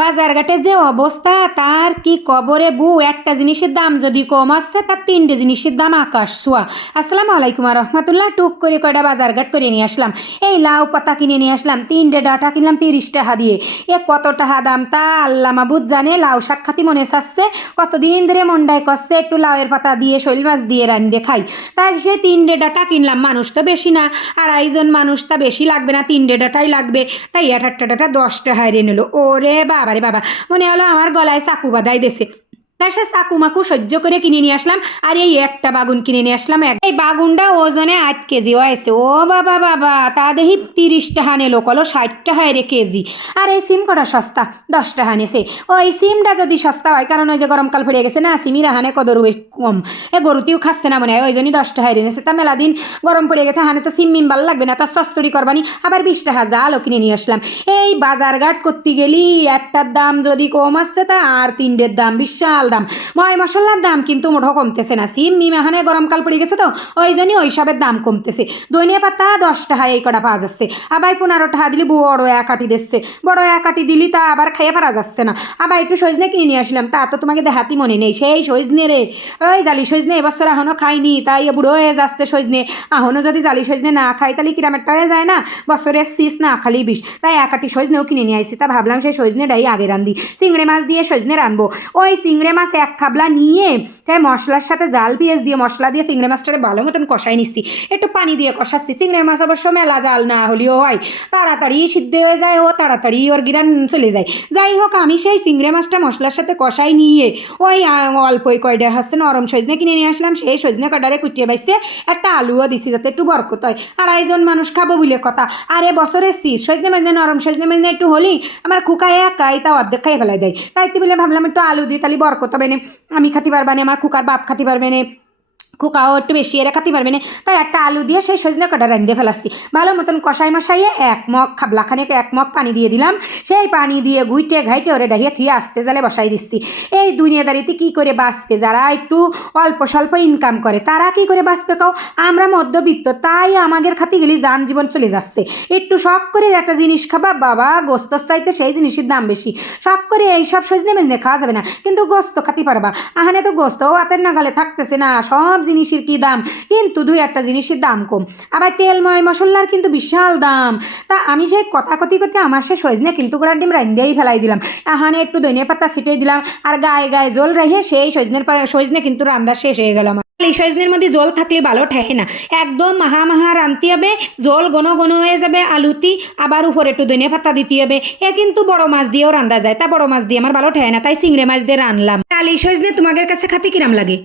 বাজার ঘাটে যে অবস্থা, তার কি কবরে বউ? একটা জিনিসের দাম যদি কম আসছে, তার তিনটে জিনিসের দাম আকাশ ছোঁয়া। আসসালামু আলাইকুম রহমতুল্লাহ। টুক করে কয়টা বাজার ঘাট করে নিয়ে আসলাম। এই লাউ পাতা কিনে নিয়ে আসলাম, তিনটে ডাটা কিনলাম, তিরিশ টাকা দিয়ে। এ কত টাকা দাম? তা আল্লাহ মাবুদ জানে, লাউ শাক খাতি মনে চাচ্ছে। কতদিন ধরে মন্ডায় করছে, একটু লাউয়ের পাতা দিয়ে, শৈল মাছ দিয়ে রান্ধে খাই। তাই সে তিনটে ডাটা কিনলাম, মানুষ তো বেশি না। আড়াইজন মানুষ তা বেশি লাগবে না, তিনটে ডাটাই লাগবে। তাই এক একটা ডাটা দশ টাকায় রে নিল। ওরে বাবারে বাবা। মনে হলো আমার গলায় চাকু বাদাই দেশে তাই সে চাকু মাকু সহ্য করে কিনে নিয়ে আসলাম, আর এই একটা বাগুন কিনে নিয়ে আসলাম এই বাগুনটা ওজনে আট কেজি হয়েছে। ও বাবা বাবা, তা দেখি তিরিশ টাকা নিলো কলো ষাট টাকা রে কেজি। আর এই সিম কটা সস্তা? দশ টাকা নিছে ওই সিমটা যদি সস্তা হয়, কারণ ওই যে গরমকাল পড়ে গেছে না সিমির হানে কদর কম। এ গরুতেও খাচ্ছে না মনে হয়, ওই জন্যই দশ টাকা এনেছে। তা মেলা দিন গরম পড়ে গেছে, হানে তো সিম মিম ভালো লাগবে না, তা সস্তরি করবানি। আবার বিশ টাকা জালও কিনে নিয়ে আসলাম। এই বাজার ঘাট করতে গেলি, একটার দাম যদি কম আসছে, তা আর তিনটের দাম। বিশাল দাম। ময় মশলার দাম কিন্তু মোটো কমতেছে না। সিম মিম এখানে গরমকাল পড়ে গেছে তো, ওই জন্যই ওই সবের দাম কমতেছে। ধনিয়া পাতা দশ টাকা এই কটা পাওয়া যাচ্ছে। আবার পনেরো টাকা দিলি বড় এক আটি দিচ্ছে। বড় এক আটি দিলি তা আবার খাইয়ে পারা যাচ্ছে না। আবার একটু সজনে কিনে নিয়ে আসলাম, তা তো তোমাকে দেখাতি মনে নেই। সেই সজনে রে। ওই জালি সজনে এবছর এখনও খাইনি, তাই বুড়ো হয়ে যাচ্ছে সজনে। এখনও যদি জালি সজনে না খাই, তাহলে কিরামেরটা হয়ে যায় না? বছরের শীষ না খালি বিষ। তাই এক আটি সজনেও কিনে নিয়ে আসছি তা ভাবলাম সেই সজনেটাই আগে রান্ধি। চিংড়ি মাছ দিয়ে সজনে রানবো। ওই চিংড়ি মাছ এক খাবলা নিয়ে, তাই মশলার সাথে জাল, পেঁয়াজ দিয়ে মশলা দিয়ে চিংড়ি মাছটাকে ভালো মতন কষাই নিচ্ছি। একটু পানি দিয়ে কষাচ্ছি। চিংড়ি মাছ অবশ্য মেলা জাল না হলেও হয়। তাড়াতাড়ি সিদ্ধ হয়ে যায় ও, তাড়াতাড়ি ওর গিরান চলে যায়। যাই হোক, আমি সেই চিংড়ি মাছটা মশলার সাথে কষাই নিয়ে, ওই অল্পই কয়টা হাসতে নরম সজনে কিনে নিয়ে আসলাম। সেই সজনে কটারে কুটিয়ে বাইছে, একটা আলুও দিছি যাতে একটু বরকত হয়। আড়াইজন মানুষ খাব বলে কথা। আরে বছরের শীষ সজনে মাঝে নরম সজনে মাঝে একটু হলেই আমার খুকায় একাই তা অর্ধেক খাই ফেলাই দেয়। তাই বলে ভাবলাম একটু আলু দিই তাহলে বরকত হবে না আমি খাতে পারবা না আমার খুকার বাপ খাতে পারবে না। খুকাও একটু বেশি এরা খাতে পারবে না। তাই একটা আলু দিয়ে সেই সজনে কটা রান্ধে ফেলাচ্ছি। ভালো মতন কষাই মশাইয়ে এক মগ খাবলাখানেকে এক মগ পানি দিয়ে দিলাম। সেই পানি দিয়ে ঘুইটে ঘাইটে ওরে ডাহিয়ে থুয়ে আস্তে জালে বসাই দিচ্ছি। এই দুনিয়াদারিতে কি করে বাঁচবে? যারা একটু অল্প স্বল্প ইনকাম করে, তারা কি করে বাঁচবে কাও? আমরা মধ্যবিত্ত, তাই আমাদের খাতে গেলে যান জীবন চলে যাচ্ছে। একটু শখ করে একটা জিনিস খাবা, বাবা, গোস্ত চাইতে সেই জিনিসের দাম বেশি। শখ করে এইসব সজনে মেজনে খাওয়া যাবে না। কিন্তু গোস্ত খাতে পারবা। আহানে তো গোস্ত হাতের নাগালে থাকতেছে না, সব জিনিসের কি দাম? কিন্তু দুই একটা জিনিসের দাম কম। আবার তেল, ময়, মশলার কিন্তু বিশাল দাম। তা আমি সেই কথা কথি কথি আমার সে সজনে কিন্তু গোড়ার ডিম রান্দিয়েই ফেলাই দিলাম। আহানে একটু ধনিয়া পাতা ছিটিয়ে দিলাম, আর গায়ে গায়ে জল রেখে সেই সজনের সজনে কিন্তু রান্না শেষ হয়ে গেল আমার। এই সজনের মধ্যে জল থাকলে ভালো ঠেকে না। একদম মাহা মাহা রানতে হবে, জল ঘন ঘন হয়ে যাবে, আলুতি, আবার উপরে একটু ধনিয়া পাতা দিতে হবে। এ কিন্তু বড় মাছ দিয়েও রান্দা যায়, তা বড় মাছ দিয়ে আমার ভালো ঠেকে না, তাই চিংড়ি মাছ দিয়ে রানলাম। আলি সজনে তোমাদের কাছে খাতে কিরাম লাগে?